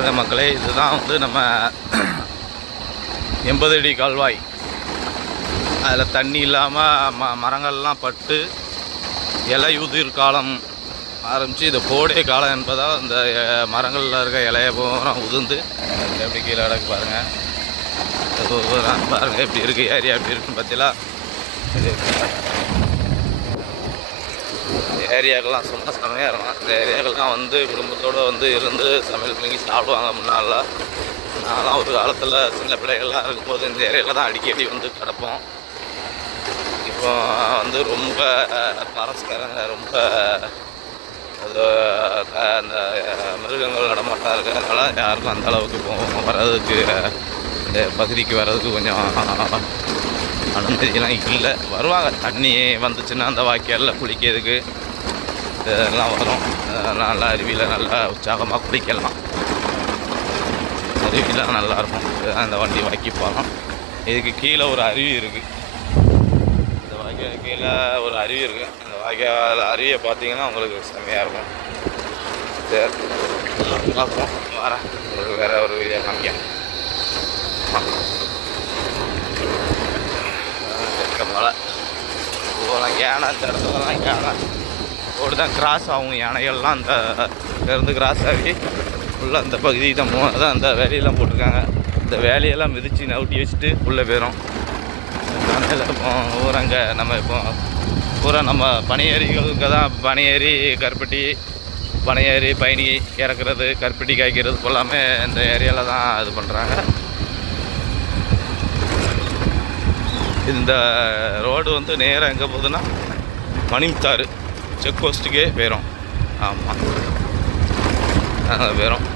பாருங்க மக்களே இதுதான் வந்து நம்ம எண்பது அடி கால்வாய். அதில் தண்ணி இல்லாமல் ம மரங்கள்லாம் பட்டு இலையுதிர் காலம் ஆரம்பித்து இது கோடை காலம் என்பதால் இந்த மரங்களில் இருக்க இலைய பூரா உதிர்ந்து எப்படி கீழே கிடக்கு பாருங்கள் பாருங்கள் எப்படி இருக்குது ஏரியா எப்படி இருக்குன்னு பார்த்தீங்களா? ஏரியாக்கெல்லாம் சொன்ன செமையாக இருக்கும். இந்த ஏரியாக்கெல்லாம் வந்து குடும்பத்தோடு வந்து இருந்து சமையல் பண்ணி சாப்பிடுவாங்க முன்னாலாம் நான்லாம் ஒரு காலத்தில் சின்ன பிள்ளைகள்லாம் இருக்கும்போது இந்த ஏரியாவில் தான் அடிக்கடி வந்து கிடப்போம். இப்போ வந்து ரொம்ப பரஸ்காரங்க ரொம்ப அது அந்த மிருகங்கள் நடமாட்டம் இருக்கிறதுனால யாருக்கும் அந்த அளவுக்கு இப்போ வர்றதுக்கு இந்த பகுதிக்கு வர்றதுக்கு கொஞ்சம் அனுமதியெல்லாம் இல்லை. வருவாங்க. தண்ணி வந்துச்சுன்னா அந்த வாய்க்காலில் குளிக்கிறதுக்கு. இதெல்லாம் வரும். அதெல்லாம் நல்லா அருவியில் நல்லா உற்சாகமாக குளிக்கலாம். அருவிலாம் நல்லாயிருக்கும் அந்த வண்டி வாக்கி போகலாம் இதுக்கு கீழே ஒரு அருவி இருக்குது இந்த வாய்க்கால் கீழே ஒரு அருவி இருக்குது அந்த வாய்க்கால் அருவியை பார்த்தீங்கன்னா உங்களுக்கு செம்மையாக இருக்கும். சரி பார்ப்போம். வரேன். ஒரு வேறு ஒரு வீடியோ காமிக்க இருக்க மலை போகலாம் யானை இந்த இடத்துலலாம் கேனா ரோடு தான் கிராஸ் ஆகும். யானைகள்லாம் அந்த இருந்து கிராஸ் ஆகி ஃபுல்லாக அந்த பகுதி தான் தான் அந்த வேலையெல்லாம் போட்டிருக்காங்க. இந்த வேலையெல்லாம் மிதித்து நவுட்டி வச்சுட்டு உள்ளே போயிடும் அதனால் இப்போ ஊரங்க நம்ம இப்போ பூரா நம்ம பனையேரிகளுக்கு தான் பனையேரி கருப்பட்டி பனையேறி பயணி இறக்குறது கருப்பட்டி காய்க்கிறது எல்லாமே இந்த ஏரியாவில் தான் இது பண்ணுறாங்க இந்த ரோடு வந்து நேராக எங்கே போகுதுன்னா மணிமுத்தாறு. செக் போஸ்ட்டுக்கே போயிடும் ஆமாம் அங்கே போயிடும்